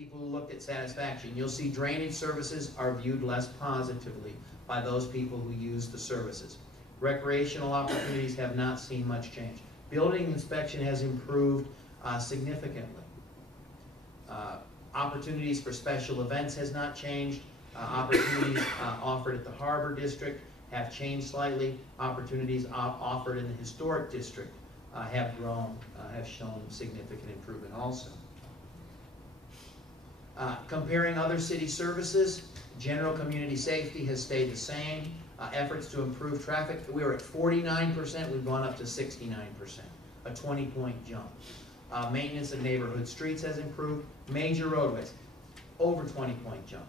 people who looked at satisfaction, you'll see drainage services are viewed less positively by those people who use the services. Recreational opportunities have not seen much change. Building inspection has improved significantly. Opportunities for special events has not changed. Opportunities offered at the Harbor District have changed slightly. Opportunities offered in the Historic District have grown, have shown significant improvement also. Comparing other city services, general community safety has stayed the same. Efforts to improve traffic, we were at 49%, we've gone up to 69%, a 20-point jump. Maintenance of neighborhood streets has improved. Major roadways, over 20-point jump.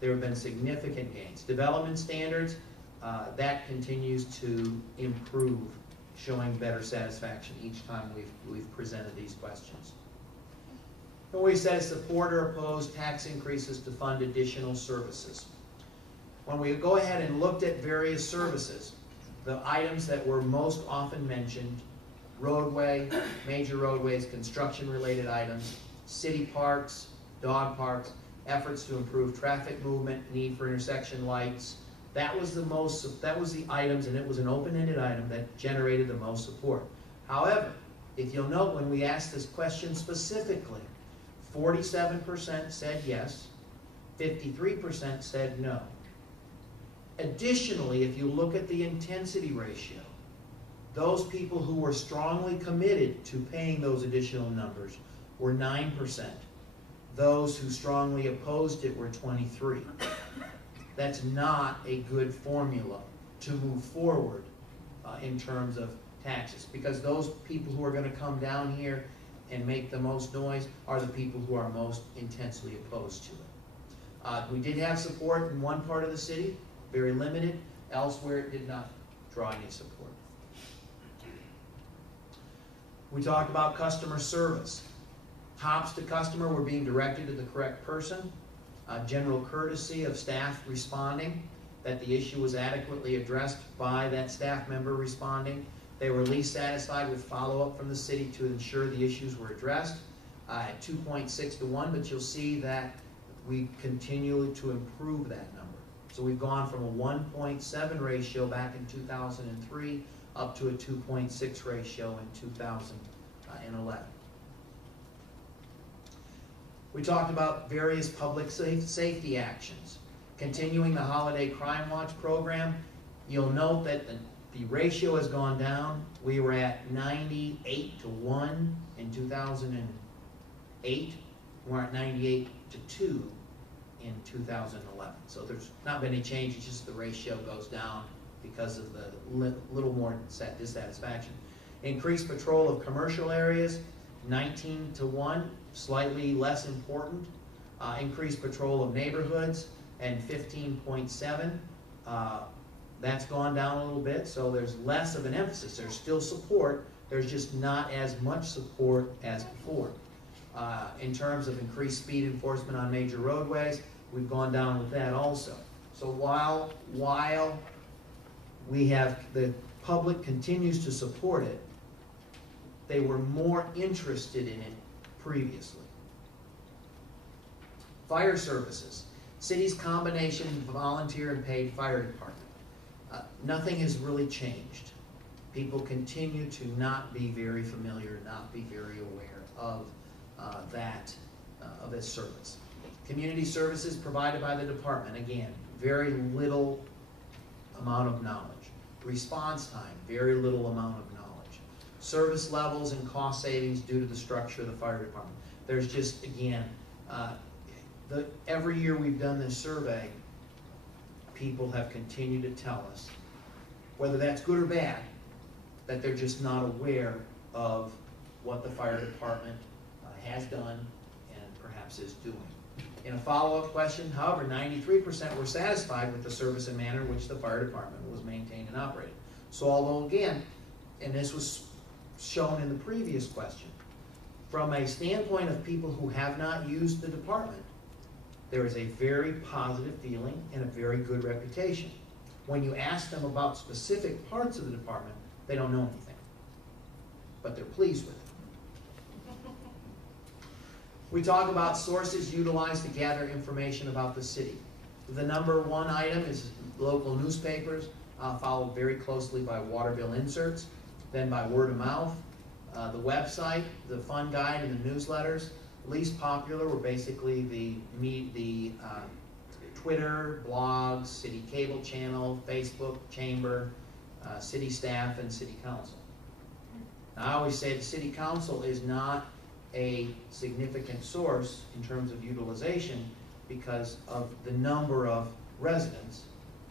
There have been significant gains. Development standards, that continues to improve, showing better satisfaction each time we've presented these questions. And we said support or oppose tax increases to fund additional services. When we go ahead and looked at various services, the items that were most often mentioned, roadway, major roadways, construction-related items, city parks, dog parks, efforts to improve traffic movement, need for intersection lights. That was the items, and it was an open-ended item that generated the most support. However, if you'll note, when we asked this question specifically, 47% said yes, 53% said no. Additionally, if you look at the intensity ratio, those people who were strongly committed to paying those additional numbers were 9%. Those who strongly opposed it were 23%. That's not a good formula to move forward in terms of taxes, because those people who are going to come down here and make the most noise are the people who are most intensely opposed to it. We did have support in one part of the city, very limited. Elsewhere, it did not draw any support. We talked about customer service. Tops to customer were being directed to the correct person. General courtesy of staff responding, that the issue was adequately addressed by that staff member responding. They were least satisfied with follow-up from the city to ensure the issues were addressed at 2.6 to 1, but you'll see that we continue to improve that number. So we've gone from a 1.7 ratio back in 2003 up to a 2.6 ratio in 2011. We talked about various public safety actions. Continuing the Holiday Crime Watch program, you'll note that the ratio has gone down. We were at 98 to 1 in 2008. We're at 98 to 2 in 2011. So there's not been any change, it's just the ratio goes down because of the little more dissatisfaction. Increased patrol of commercial areas, 19 to 1, slightly less important. Increased patrol of neighborhoods, and 15.7. That's gone down a little bit, so there's less of an emphasis. There's still support, there's just not as much support as before. In terms of increased speed enforcement on major roadways, we've gone down with that also. So while we have, the public continues to support it, they were more interested in it previously. Fire services. City's combination of volunteer and paid fire department. Nothing has really changed. People continue to not be very familiar, not be very aware of this service. Community services provided by the department, again, very little amount of knowledge. Response time, very little amount of knowledge. Service levels and cost savings due to the structure of the fire department. There's just, again, every year we've done this survey, people have continued to tell us, whether that's good or bad, that they're just not aware of what the fire department has done and perhaps is doing. In a follow-up question, however, 93% were satisfied with the service and manner in which the fire department was maintained and operated. So although, again, and this was shown in the previous question, from a standpoint of people who have not used the department, there is a very positive feeling and a very good reputation. When you ask them about specific parts of the department, they don't know anything, but they're pleased with it. We talk about sources utilized to gather information about the city. The number one item is local newspapers, followed very closely by water bill inserts, then by word of mouth. The website, the fund guide, and the newsletters. Least popular were basically the Twitter, blogs, city cable channel, Facebook, chamber, city staff, and city council. Now, I always say the city council is not a significant source in terms of utilization because of the number of residents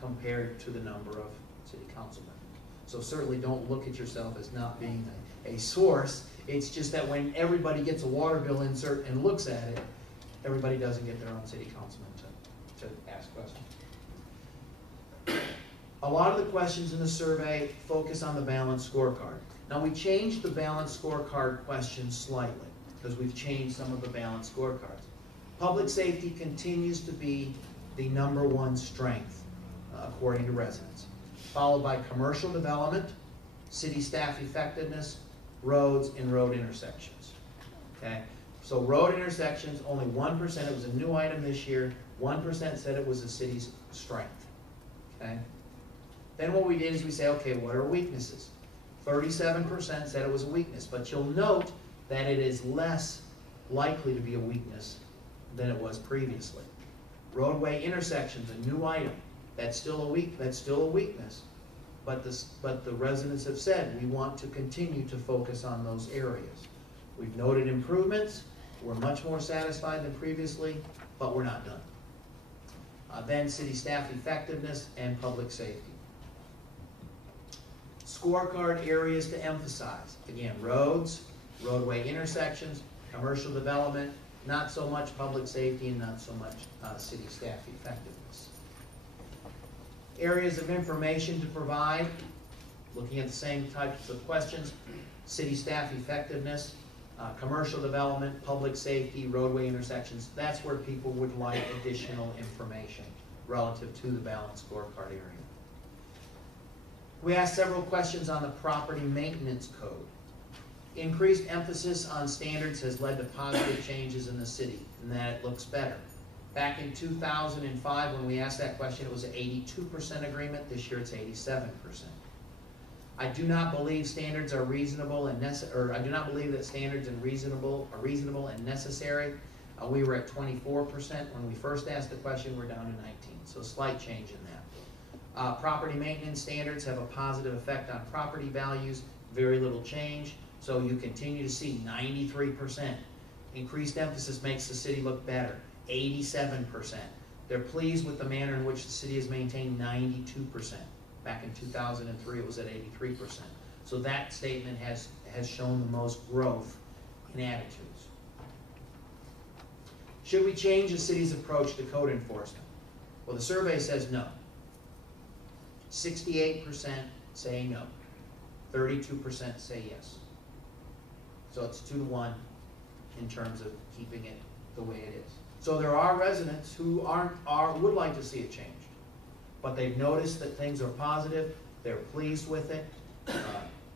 compared to the number of city council members. So certainly don't look at yourself as not being a source. It's just that when everybody gets a water bill insert and looks at it, everybody doesn't get their own city councilman to ask questions. A lot of the questions in the survey focus on the balanced scorecard. Now, we changed the balanced scorecard questions slightly because we've changed some of the balanced scorecards. Public safety continues to be the number one strength, according to residents, followed by commercial development, city staff effectiveness, roads, and road intersections. Okay? So road intersections, only 1%, it was a new item this year, 1% said it was the city's strength. Okay? Then what we did is we say, okay, what are weaknesses? 37% said it was a weakness, but you'll note that it is less likely to be a weakness than it was previously. Roadway intersections, a new item, that's still a weakness, but the residents have said we want to continue to focus on those areas. We've noted improvements. We're much more satisfied than previously, but we're not done. Then city staff effectiveness and public safety. Scorecard areas to emphasize. Again, roads, roadway intersections, commercial development, not so much public safety and not so much city staff effectiveness. Areas of information to provide, looking at the same types of questions, city staff effectiveness, commercial development, public safety, roadway intersections. That's where people would like additional information relative to the balanced scorecard area. We asked several questions on the property maintenance code. Increased emphasis on standards has led to positive changes in the city, and that it looks better. Back in 2005, when we asked that question, it was an 82% agreement. This year, it's 87%. I do not believe standards are reasonable and I do not believe that standards are reasonable and necessary. We were at 24% when we first asked the question. We're down to 19, so slight change in that. Property maintenance standards have a positive effect on property values. Very little change. So you continue to see 93%. Increased emphasis makes the city look better. 87%. They're pleased with the manner in which the city has maintained 92%. Back in 2003, it was at 83%. So that statement has shown the most growth in attitudes. Should we change the city's approach to code enforcement? Well, the survey says no. 68% say no. 32% say yes. So it's 2-to-1 in terms of keeping it the way it is. So there are residents who would like to see it changed, but they've noticed that things are positive, they're pleased with it,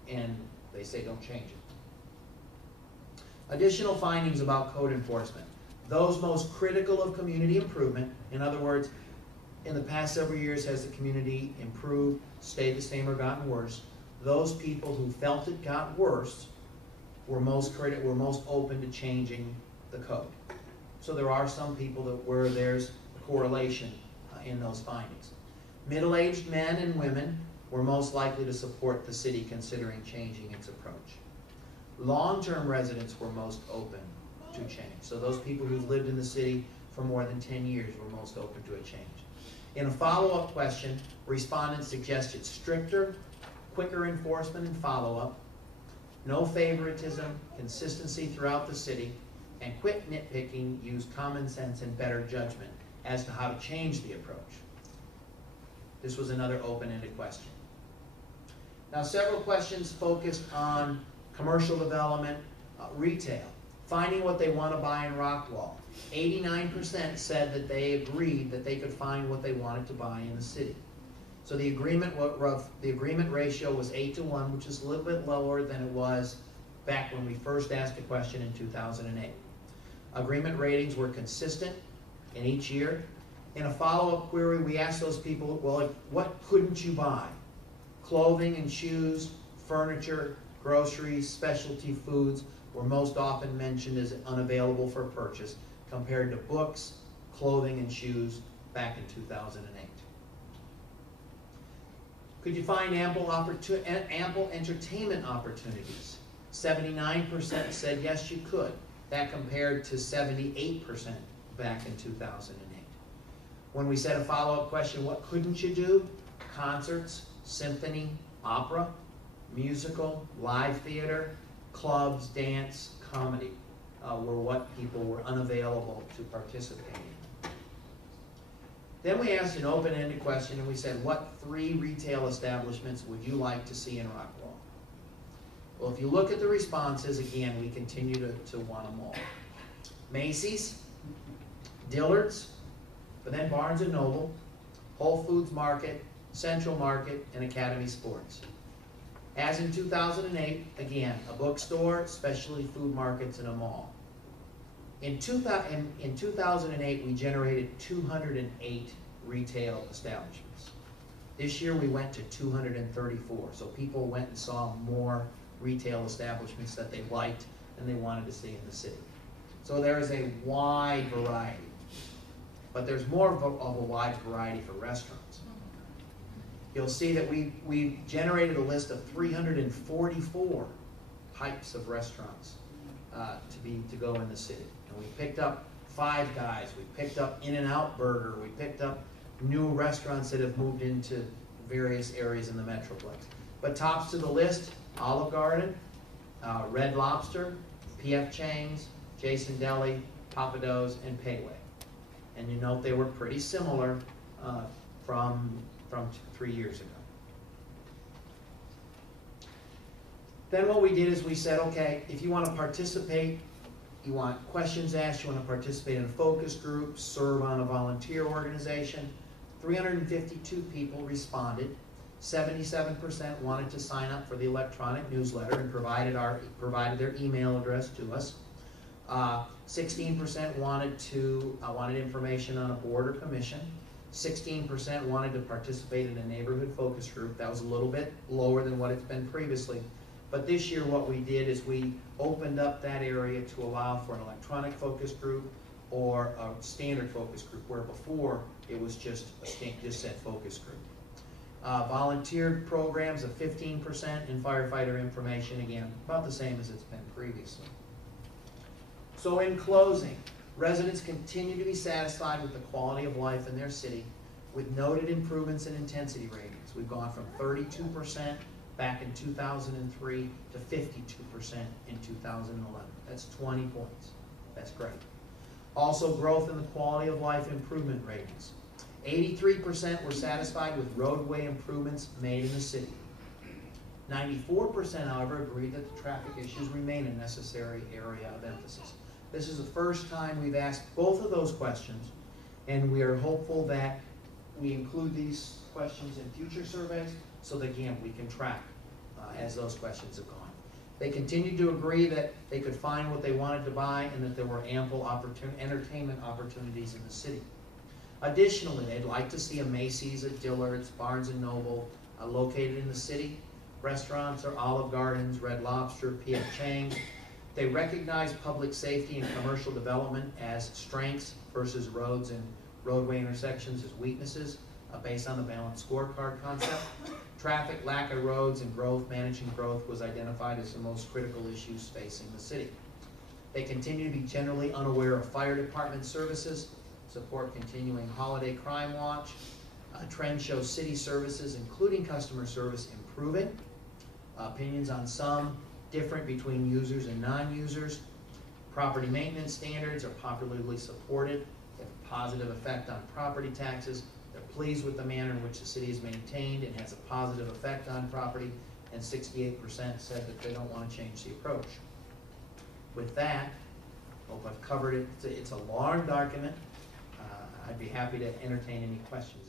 and they say don't change it. Additional findings about code enforcement. Those most critical of community improvement, in other words, in the past several years, has the community improved, stayed the same, or gotten worse? Those people who felt it got worse were most open to changing the code. So there are some people where there's a correlation in those findings. Middle-aged men and women were most likely to support the city considering changing its approach. Long-term residents were most open to change. So those people who've lived in the city for more than 10 years were most open to a change. In a follow-up question, respondents suggested stricter, quicker enforcement and follow-up, no favoritism, consistency throughout the city, and quit nitpicking, use common sense and better judgment as to how to change the approach. This was another open-ended question. Now, several questions focused on commercial development, retail, finding what they want to buy in Rockwall. 89% said that they agreed that they could find what they wanted to buy in the city. So the agreement ratio was 8-to-1, which is a little bit lower than it was back when we first asked the question in 2008. Agreement ratings were consistent in each year. In a follow-up query, we asked those people, well, what couldn't you buy? Clothing and shoes, furniture, groceries, specialty foods were most often mentioned as unavailable for purchase compared to books, clothing, and shoes back in 2008. Could you find ample entertainment opportunities? 79% said yes, you could. That compared to 78% back in 2008. When we said a follow-up question, what couldn't you do? Concerts, symphony, opera, musical, live theater, clubs, dance, comedy were what people were unavailable to participate in. Then we asked an open-ended question and we said, what 3 retail establishments would you like to see in Rockwall? Well, if you look at the responses, again, we continue to want them all. Macy's, Dillard's, but then Barnes & Noble, Whole Foods Market, Central Market, and Academy Sports. As in 2008, again, a bookstore, specialty food markets, and a mall. In 2008, we generated 208 retail establishments. This year, we went to 234. So people went and saw more retail establishments that they liked and they wanted to see in the city. So there is a wide variety. But there's more of a wide variety for restaurants. You'll see that we generated a list of 344 types of restaurants to go in the city. And we picked up Five Guys, we picked up In-N-Out Burger, we picked up new restaurants that have moved into various areas in the Metroplex. But tops to the list, Olive Garden, Red Lobster, P.F. Chang's, Jason Deli, Pappadeaux's, and Payway. And you note they were pretty similar from 3 years ago. Then what we did is we said, okay, if you want to participate, you want questions asked, you want to participate in a focus group, serve on a volunteer organization, 352 people responded. 77% wanted to sign up for the electronic newsletter and provided their email address to us. 16% wanted information on a board or commission. 16% wanted to participate in a neighborhood focus group. That was a little bit lower than what it's been previously. But this year what we did is we opened up that area to allow for an electronic focus group or a standard focus group, where before it was just said focus group. Volunteer programs of 15% and firefighter information, again, about the same as it's been previously. So in closing, residents continue to be satisfied with the quality of life in their city with noted improvements in intensity ratings. We've gone from 32% back in 2003 to 52% in 2011. That's 20 points. That's great. Also, growth in the quality of life improvement ratings. 83% were satisfied with roadway improvements made in the city. 94%, however, agreed that the traffic issues remain a necessary area of emphasis. This is the first time we've asked both of those questions, and we are hopeful that we include these questions in future surveys so that, again, we can track as those questions have gone. They continued to agree that they could find what they wanted to buy and that there were ample entertainment opportunities in the city. Additionally, they'd like to see a Macy's, a Dillard's, Barnes & Noble located in the city. Restaurants are Olive Gardens, Red Lobster, P.F. Chang's. They recognize public safety and commercial development as strengths versus roads and roadway intersections as weaknesses based on the balanced scorecard concept. Traffic, lack of roads, and managing growth was identified as the most critical issues facing the city. They continue to be generally unaware of fire department services, support continuing holiday crime watch. Trend shows city services, including customer service, improving. Opinions on some different between users and non-users. Property maintenance standards are popularly supported. They have a positive effect on property taxes. They're pleased with the manner in which the city is maintained and has a positive effect on property. And 68% said that they don't want to change the approach. With that, I hope I've covered it. It's a long document. I'd be happy to entertain any questions.